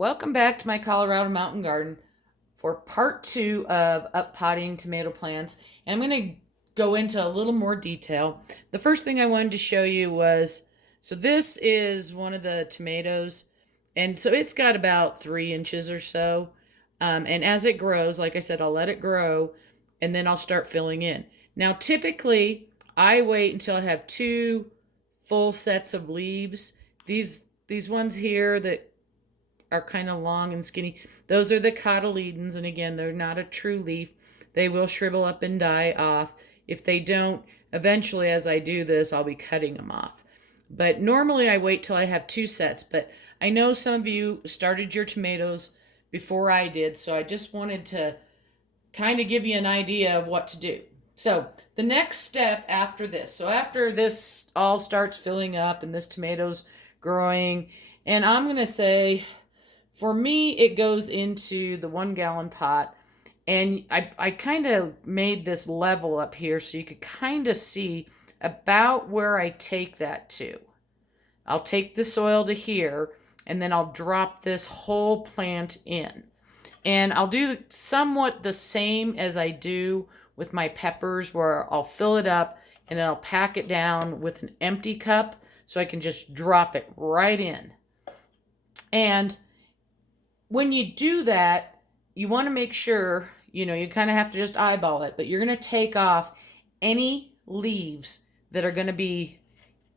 Welcome back to my Colorado Mountain Garden for part two of up potting tomato plants. And I'm going to go into a little more detail. The first thing I wanted to show you was, so this is one of the tomatoes. And so it's got about 3 inches or so. And as it grows, like I said, I'll let it grow and then I'll start filling in. Now, typically, I wait until I have two full sets of leaves. These ones here that are kind of long and skinny. Those are the cotyledons, and again, they're not a true leaf. They will shrivel up and die off. If they don't, eventually, as I do this, I'll be cutting them off. But normally, I wait till I have two sets. But I know some of you started your tomatoes before I did, so I just wanted to kind of give you an idea of what to do. So the next step after this, so after this all starts filling up and this tomato's growing, and I'm going to say for me, it goes into the 1 gallon pot. And I kind of made this level up here so you could kind of see about where I take that to. I'll take the soil to here, and then I'll drop this whole plant in. And I'll do somewhat the same as I do with my peppers, where I'll fill it up and then I'll pack it down with an empty cup so I can just drop it right in. And when you do that, you want to make sure, you kind of have to just eyeball it, but you're going to take off any leaves that are going to be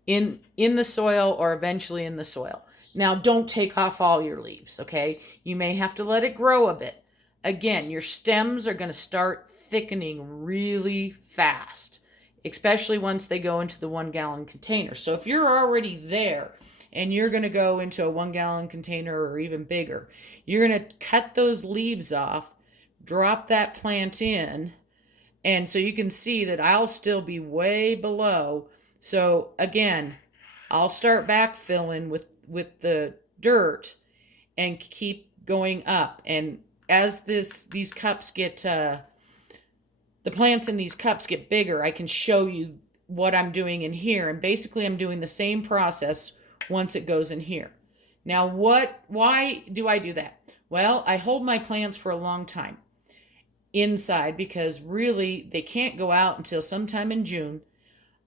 in the soil or eventually in the soil. Now, don't take off all your leaves, okay? You may have to let it grow a bit. Again, your stems are going to start thickening really fast, especially once they go into the 1 gallon container. So if you're already there and you're going to go into a 1 gallon container or even bigger, you're going to cut those leaves off, drop that plant in, and so you can see that I'll still be way below. So again, I'll start backfilling with the dirt and keep going up. And as these cups get the plants in these cups get bigger, I can show you what I'm doing in here. And basically I'm doing the same process once it goes in here. Now, why do I do that? Well, I hold my plants for a long time inside because really they can't go out until sometime in June.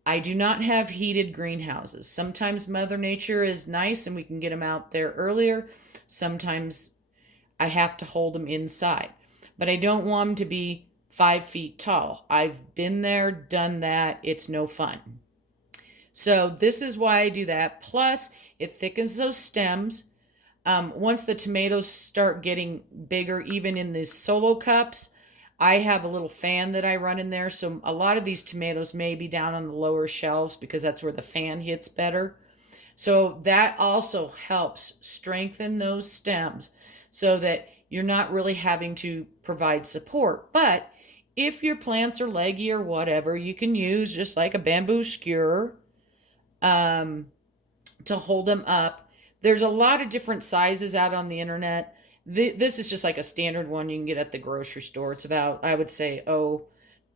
I do not have heated greenhouses. Sometimes Mother Nature is nice and we can get them out there earlier. Sometimes I have to hold them inside, but I don't want them to be 5 feet tall. I've been there, done that. It's no fun. So this is why I do that. Plus, it thickens those stems. Once the tomatoes start getting bigger, even in these solo cups, I have a little fan that I run in there. So a lot of these tomatoes may be down on the lower shelves because that's where the fan hits better. So that also helps strengthen those stems so that you're not really having to provide support. But if your plants are leggy or whatever, you can use just like a bamboo skewer to hold them up. There's a lot of different sizes out on the internet. This is just like a standard one you can get at the grocery store. It's about, I would say,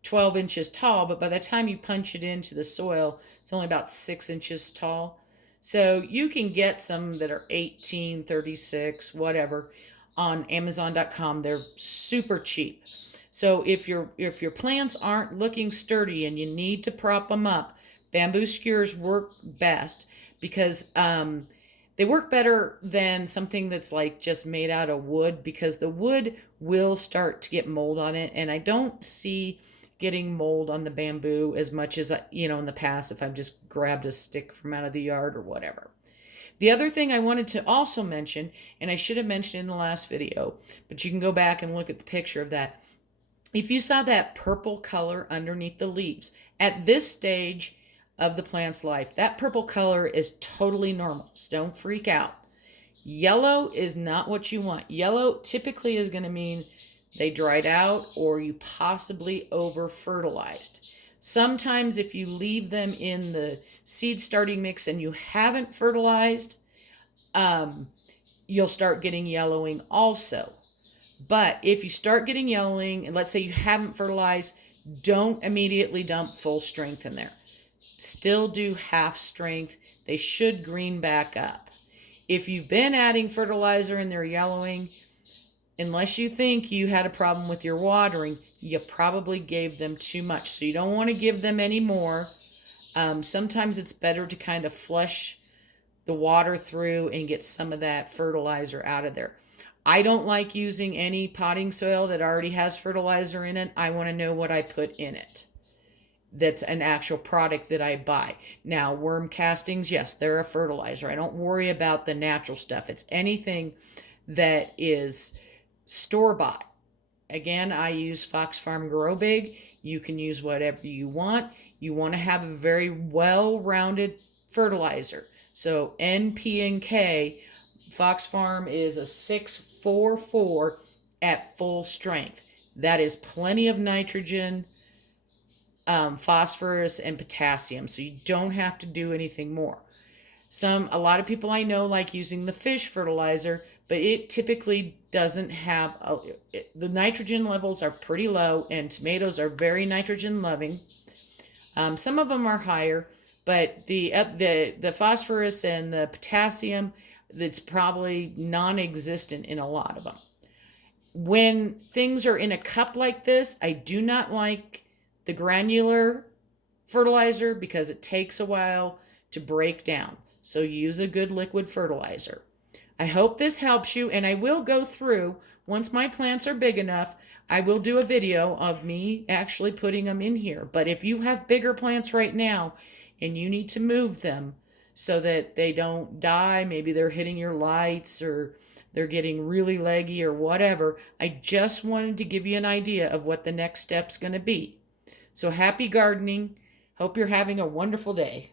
12 inches tall, but by the time you punch it into the soil, it's only about 6 inches tall. So you can get some that are 18, 36, whatever on Amazon.com. They're super cheap. So if your plants aren't looking sturdy and you need to prop them up, bamboo skewers work best because they work better than something that's like just made out of wood, because the wood will start to get mold on it. And I don't see getting mold on the bamboo as much as, in the past if I've just grabbed a stick from out of the yard or whatever. The other thing I wanted to also mention, and I should have mentioned in the last video, but you can go back and look at the picture of that. If you saw that purple color underneath the leaves, at this stage of the plant's life, that purple color is totally normal. So don't freak out. Yellow is not what you want. Yellow typically is going to mean they dried out or you possibly over fertilized. Sometimes if you leave them in the seed starting mix and you haven't fertilized, you'll start getting yellowing also. But if you start getting yellowing, and let's say you haven't fertilized, don't immediately dump full strength in there. Still do half strength. They should green back up. If you've been adding fertilizer and they're yellowing, unless you think you had a problem with your watering, you probably gave them too much. So you don't want to give them any more. Sometimes it's better to kind of flush the water through and get some of that fertilizer out of there. I don't like using any potting soil that already has fertilizer in it. I want to know what I put in it. That's an actual product that I buy. Now, worm castings, yes, they're a fertilizer. I don't worry about the natural stuff. It's anything that is store-bought. Again, I use Fox Farm Grow Big. You can use whatever you want. You want to have a very well-rounded fertilizer. So NPK, Fox Farm is a 644 at full strength. That is plenty of nitrogen, phosphorus, and potassium. So you don't have to do anything more. A lot of people I know like using the fish fertilizer, but it typically doesn't have the nitrogen levels are pretty low, and tomatoes are very nitrogen loving. Some of them are higher, but the phosphorus and the potassium, that's probably non-existent in a lot of them. When things are in a cup like this, I do not like the granular fertilizer because it takes a while to break down. So use a good liquid fertilizer. I hope this helps you, and I will go through, once my plants are big enough, I will do a video of me actually putting them in here. But if you have bigger plants right now and you need to move them so that they don't die, maybe they're hitting your lights or they're getting really leggy or whatever, I just wanted to give you an idea of what the next step's going to be. So happy gardening. Hope you're having a wonderful day.